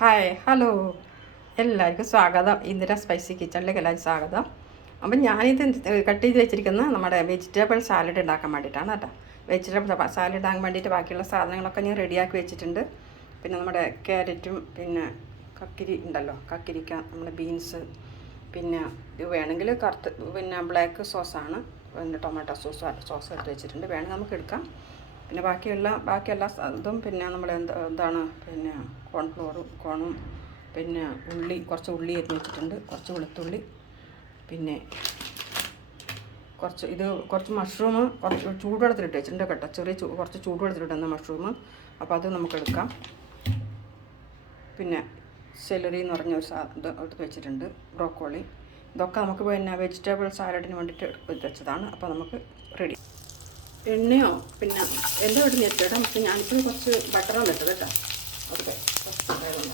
Hi hello എല്ലാവർക്കും സ്വാഗതം. Indira spicy കിച്ചണിലേക്ക് എല്ലാവരും സ്വാഗതം. അപ്പം ഞാനിത് കട്ട് ചെയ്ത് വെച്ചിരിക്കുന്ന നമ്മുടെ വെജിറ്റബിൾ സാലഡ് ഉണ്ടാക്കാൻ വേണ്ടിയിട്ടാണ് കേട്ടോ. വെജിറ്റബിൾ സാലഡ് ആകാൻ വേണ്ടിയിട്ട് ബാക്കിയുള്ള സാധനങ്ങളൊക്കെ ഞാൻ റെഡിയാക്കി വെച്ചിട്ടുണ്ട്. പിന്നെ നമ്മുടെ ക്യാരറ്റും പിന്നെ കക്കിരി ഉണ്ടല്ലോ, കക്കിരിക്ക, നമ്മുടെ ബീൻസ്, പിന്നെ ഇത് വേണമെങ്കിൽ കറുത്ത് പിന്നെ ബ്ലാക്ക് സോസാണ്, പിന്നെ ടൊമാറ്റോ സോസ് എടുത്ത് വെച്ചിട്ടുണ്ട്. വേണമെങ്കിൽ നമുക്ക് എടുക്കാം. പിന്നെ ബാക്കിയെല്ലാ ഇതും പിന്നെ നമ്മൾ എന്താണ് പിന്നെ കോണും പിന്നെ കുറച്ച് ഉള്ളി അരിഞ്ഞ് വെച്ചിട്ടുണ്ട്, കുറച്ച് വെളുത്തുള്ളി, പിന്നെ കുറച്ച് മഷ്റൂം കുറച്ച് ചൂടുവെള്ളത്തിലിട്ട് വെച്ചിട്ടുണ്ട് കേട്ടോ. കുറച്ച് ചൂടുവെള്ളത്തിലിട്ടുന്ന മഷ്റൂം, അപ്പോൾ അത് നമുക്കെടുക്കാം. പിന്നെ സെലറി എന്ന് പറഞ്ഞ ഒരു ഇത് എടുത്ത് വെച്ചിട്ടുണ്ട്, ബ്രോക്കോളി. ഇതൊക്കെ നമുക്ക് പിന്നെ വെജിറ്റബിൾ സാലഡിന് വേണ്ടിയിട്ട് എടുത്ത് വെച്ചതാണ്. അപ്പോൾ നമുക്ക് റെഡി. എണ്ണയോ പിന്നെ എൻ്റെ വീട്ടിൽ എത്തിയിടാം. പക്ഷേ ഞാനിപ്പോൾ കുറച്ച് ബട്ടറാണ് ഇട്ടത് കേട്ടോ. ഓക്കെ, കുറച്ച് വേഗം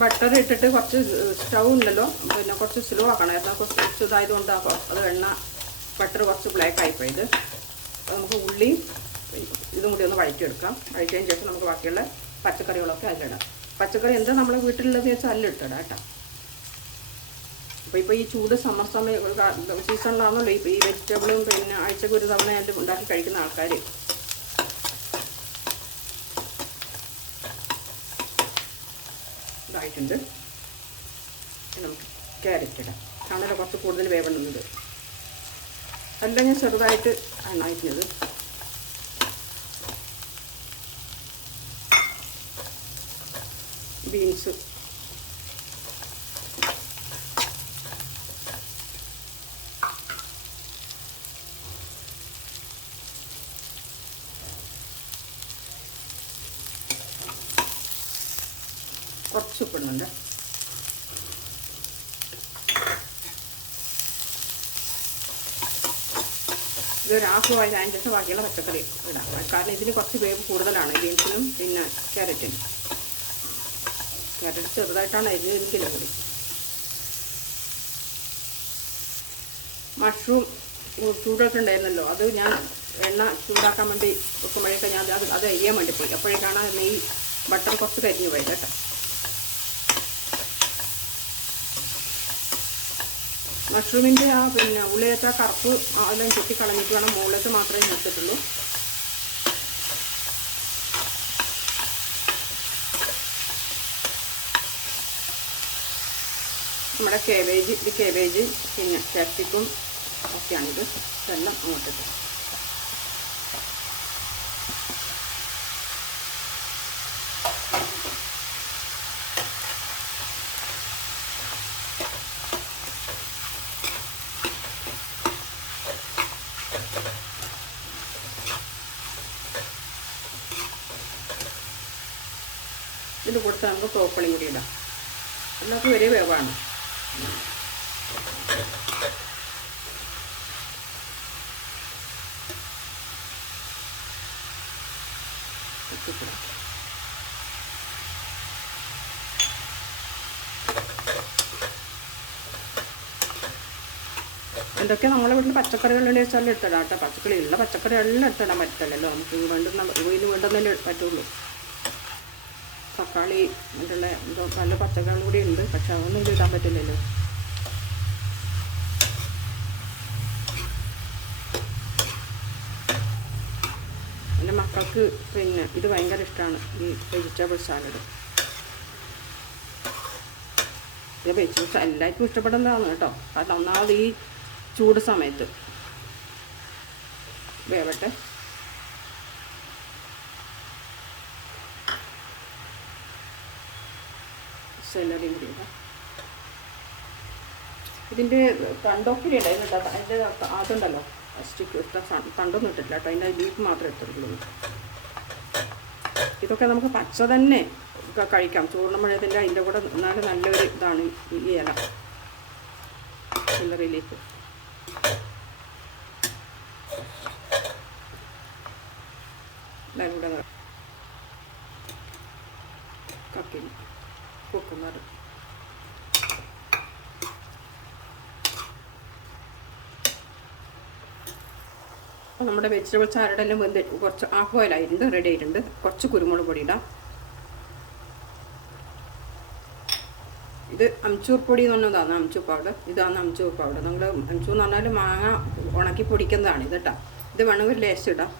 ബട്ടർ ഇട്ടിട്ട് കുറച്ച് സ്റ്റൗ ഉണ്ടല്ലോ, പിന്നെ കുറച്ച് സ്ലോ ആക്കണം. കുറച്ച് ഇതായതുകൊണ്ട് അത് ബട്ടർ കുറച്ച് ബ്ലാക്ക് ആയിപ്പോയത്. അപ്പോൾ നമുക്ക് ഉള്ളിയും ഇതും കൂടി ഒന്ന് വഴറ്റിയെടുക്കാം. വഴറ്റിയതിന് ശേഷം നമുക്ക് ബാക്കിയുള്ള പച്ചക്കറികളൊക്കെ അതിലിടാം. പച്ചക്കറി എന്താ നമ്മളെ വീട്ടിലുള്ളത് വെച്ചാൽ അതിലിട്ടിടാം കേട്ടോ. അപ്പോൾ ഈ ചൂട് സമ്മർ സീസണിലാണല്ലോ ഈ വെജിറ്റബിളും പിന്നെ ആഴ്ചക്ക് ഒരു തവണ അതിൻ്റെ ഉണ്ടാക്കി കഴിക്കുന്ന ആൾക്കാർ. ഇതായിട്ടുണ്ട്. നമുക്ക് ക്യാരറ്റ് ഇടാം. കാണാൻ കുറച്ച് കൂടുതൽ വേവണമെന്നുണ്ട്. എല്ലാം ഞാൻ ചെറുതായിട്ട് ആണ് അരിഞ്ഞത്. ബീൻസ്, കുറച്ച് ഉപ്പിടുന്നുണ്ട്. ഇതൊരു ഹാഫ് ബോയിൽ അതിന് ശേഷം ബാക്കിയുള്ള പച്ചക്കറി ഇടാം. കാരണം ഇതിന് കുറച്ച് വേവ് കൂടുതലാണ്, ബീൻസിനും പിന്നെ ക്യാരറ്റിനും. ക്യാരറ്റ് ചെറുതായിട്ടാണ് അരിഞ്ഞെങ്കിൽ മതി. മഷ്റൂം ചൂടൊക്കെ ഉണ്ടായിരുന്നല്ലോ, അത് ഞാൻ എണ്ണ ചൂടാക്കാൻ വേണ്ടി വെക്കുമ്പോഴേക്കും ഞാൻ അത് അരിയാൻ വേണ്ടി പോയി. അപ്പോഴേക്കാണ് നെയ്യ് ബട്ടർ കുറച്ച് കരിഞ്ഞു പോയത് കേട്ടോ. മഷ്റൂമിൻ്റെ പിന്നെ ഉള്ളിലേറ്റ കറുപ്പ് എല്ലാം ചെത്തിക്കളഞ്ഞിട്ട് വേണം, മുകളിലേക്ക് മാത്രമേ നിർത്തിയിട്ടുള്ളൂ. നമ്മുടെ കേബേജ് പിന്നെ ക്യാപ്സിക്കും ഒക്കെയാണിത്. ഇതെല്ലാം അങ്ങോട്ടിട്ട് ഇതിൽ കൊടുത്ത് നമുക്ക് ബ്രോക്കോളി കൂടി ഇടാം. എല്ലാവർക്കും ഒരേ വേവാണ്. എന്തൊക്കെ നമ്മളെ വീട്ടിൽ പച്ചക്കറികളുടെ വെച്ചാൽ എടുത്തിടാം കേട്ടോ. പച്ചക്കറി എല്ലാം എടുത്തിടാൻ പറ്റില്ലല്ലോ, നമുക്ക് ഇതിന് വേണ്ടുന്നല്ലേ പറ്റുള്ളൂ. തക്കാളി മറ്റുള്ള പല പച്ചക്കറികളും കൂടി ഉണ്ട്, പക്ഷെ അതൊന്നും ഇത് ഇടാൻ പറ്റില്ലല്ലോ. എൻ്റെ മക്കൾക്ക് പിന്നെ ഇത് ഭയങ്കര ഇഷ്ടമാണ്, ഈ വെജിറ്റബിൾ സാലഡ്. ഇത് വെജിറ്റബിൾസ് എല്ലാവർക്കും ഇഷ്ടപ്പെടുന്നതാണ് കേട്ടോ. കാരണം ഒന്നാമത് ഈ ചൂട് സമയത്ത് വേവട്ടെ. സെലറി കൂടി ഇടാം. ഇതിൻ്റെ തണ്ടൊക്കെ ഉണ്ടായിരുന്നു കേട്ടോ. അതിൻ്റെ അതുണ്ടല്ലോ സ്റ്റിക്ക് തണ്ടൊന്നും ഇട്ടിട്ടില്ല കേട്ടോ. അതിൻ്റെ ലീഫ് മാത്രമേ എടുത്തിട്ടുള്ളൂ. ഇതൊക്കെ നമുക്ക് പച്ച തന്നെ കഴിക്കാം ചോറിനുമ്പോഴത്തിൻ്റെ. അതിൻ്റെ കൂടെ നല്ലൊരു ഇതാണ് ഈ ഇല, സെലറി ലീഫ്. ഇവിടെ കക്കിരി, കുക്കുമ്പർ, അപ്പോൾ നമ്മുടെ വെജിറ്റബിൾ സാലഡെല്ലാം വെന്ത് കുറച്ച് ഹാഫ് ബോയിൽ ആയിട്ടുണ്ട്, റെഡി ആയിട്ടുണ്ട്. കുറച്ച് കുരുമുളക് പൊടി ഇടാം. ഇത് അംചൂർ പൊടി എന്ന് പറഞ്ഞതാണ് അംചൂർ പൗഡർ. ഇതാണ് അംചൂർ പൗഡർ. നമ്മൾ അംചൂർ എന്ന് പറഞ്ഞാൽ മാങ്ങ ഉണക്കി പൊടിക്കുന്നതാണ് ഇത് കേട്ടോ. ഇത് വേണമെങ്കിൽ ഒരു ലേശം ഇടാം.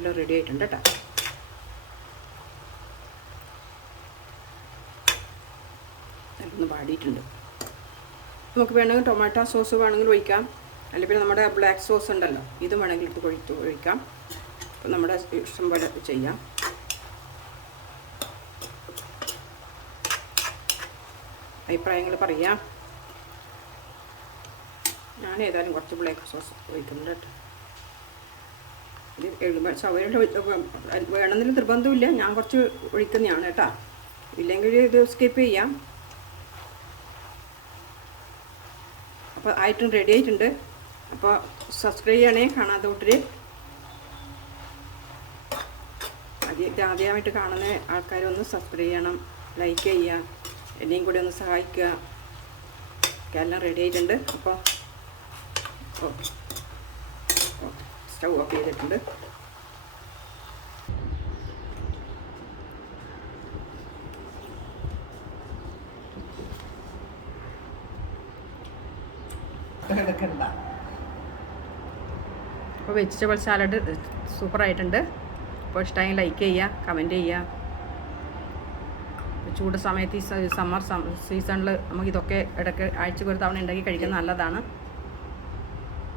എല്ലാം റെഡി ആയിട്ടുണ്ട് കേട്ടോ. ഒന്ന് വാടിയിട്ടുണ്ട്. നമുക്ക് വേണമെങ്കിൽ ടൊമാറ്റോ സോസ് വേണമെങ്കിൽ ഒഴിക്കാം, അല്ലെങ്കിൽ പിന്നെ നമ്മുടെ ബ്ലാക്ക് സോസ് ഉണ്ടല്ലോ ഇത് വേണമെങ്കിൽ ഇത് ഒഴിക്കാം. അപ്പം നമ്മുടെ ഇഷ്ടം പോലെ ചെയ്യാം. അഭിപ്രായങ്ങൾ പറയാം. ഞാൻ ഏതായാലും കുറച്ച് ബ്ലാക്ക് സോസ് ഒഴിക്കുന്നുണ്ട് കേട്ടോ. ഇത് സൗകര്യം വേണമെന്നില്ല, നിർബന്ധമില്ല. ഞാൻ കുറച്ച് ഒഴിക്കുന്നതാണ് കേട്ടോ. ഇല്ലെങ്കിൽ ഇത് സ്കിപ്പ് ചെയ്യാം. അപ്പോൾ ആയിട്ടും റെഡി ആയിട്ടുണ്ട്. അപ്പോൾ സബ്സ്ക്രൈബ് ചെയ്യണേ കാണാതെ കൂട്ടര്. ആദ്യമായിട്ട് കാണുന്ന ആൾക്കാരൊന്ന് സബ്സ്ക്രൈബ് ചെയ്യണം, ലൈക്ക് ചെയ്യുക, എന്നെയും കൂടി ഒന്ന് സഹായിക്കുക. എല്ലാം റെഡി ആയിട്ടുണ്ട്. അപ്പോൾ സ്റ്റൗ ഓഫ് ചെയ്തിട്ടുണ്ട്. അപ്പോൾ വെജിറ്റബിൾ സാലഡ് സൂപ്പറായിട്ടുണ്ട്. അപ്പോൾ ഇഷ്ടമായി ലൈക്ക് ചെയ്യുക, കമൻറ്റ് ചെയ്യുക. ചൂട് സമയത്ത് ഈ സമ്മർ സീസണിൽ നമുക്കിതൊക്കെ ഇടയ്ക്ക് ആഴ്ചക്ക് ഒരു തവണ ഉണ്ടാക്കി കഴിക്കുന്നത് നല്ലതാണ്.